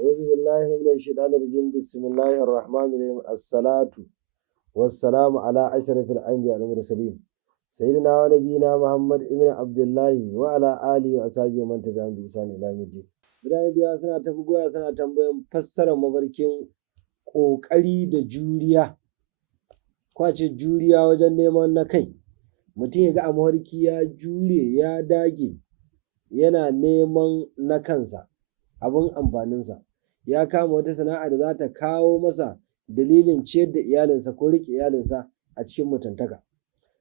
أعوذ بالله من الشيطان الرجيم بسم الله الرحمن الرحيم الصلاة والسلام على أشرف الأنبياء والمرسلين سيدنا ونبينا محمد ابن عبد الله وعلى آله وأصحابه ومن تبعهم بإحسان إلى يوم الدين. Mutane da yawa suna ta bugowa suna tambayan fassarar mafarkin ƙoƙari da juriya, ko a ce juriya wajen neman na kai. Mutum ya ga a mafarki ya jure ya dage yana neman na kansa abin amfaninsa, ya kama wata sana'a da za ta kawo masa dalilin ciyar da iyalinsa ko riƙe iyalinsa a cikin mutuntaka.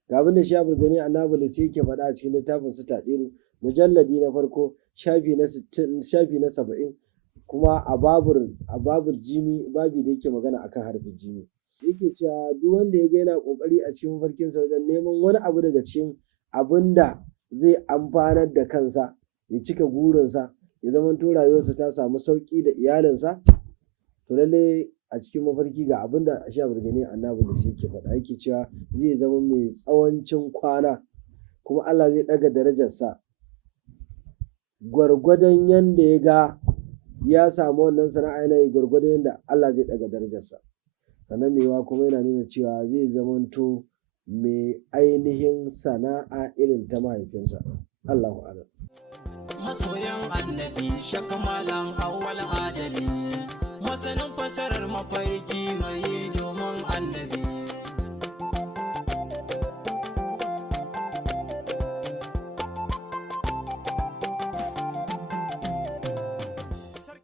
Ga abin da Shehu Abdul Gani Annabulsi yake faɗa a cikin littafin su Tadiru mujalladi na farko shafi na 70 kuma a babur jimi babi da yake magana akan harfin jimi. Yake cewa duk wanda ya ga yana ƙoƙari a cikin mafarkinsa wajen neman wani abu daga cikin abin da zai amfanar da kansa ya cika burinsa ya zamanto rayuwarsa ta samu sauƙi da iyalinsa, to lallai a cikin mafarki ga abin da Shehu Abdul Gani Annabulsi yake faɗa, yake cewa zai zama mai tsawancin kwana kuma Allah zai ɗaga darajarsa gwargwadon yanda ya ga ya samu wannan sana'a yana yi, gwargwadon yanda Allah zai ɗaga darajarsa. Sannan mewa kuma yana nuna cewa zai zamanto mai ainihin sana'a irin ta mahaifinsa. Allahu a'lam. Masoyan annabi shakamalan awwal adali, masanin fasarar mafarki mai